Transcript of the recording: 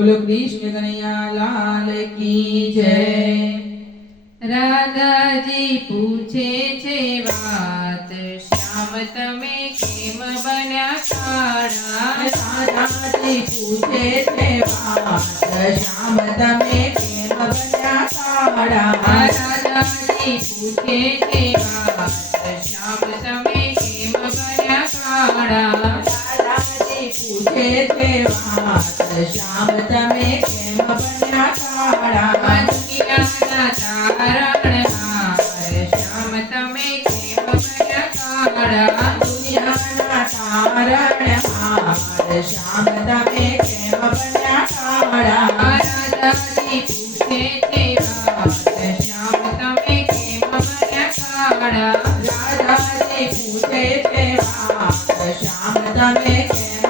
कुल कृष्ण कन्हैया लाल की जय। राधा जी पूछे छे बात श्याम तमे केम बन्या काड़ा राधा जी पूछे छे बात श्याम तमे केम बन्या काड़ा राधा जी पूछे छे बात પૂછે તેવા શ્યામ તમે કેમ બન્યા તારા બન્યા તારણ શ્યામ તમે કેમ બન્યા તારા દુનિયાના તારણ હાર શ્યામ તમે કેમ બન્યા તારા રાજાજી પૂછે તેવા શ્યામ તમે કેમ બન્યા તારા રાજાજી પૂછે તેવા શ્યામ તમે કેમ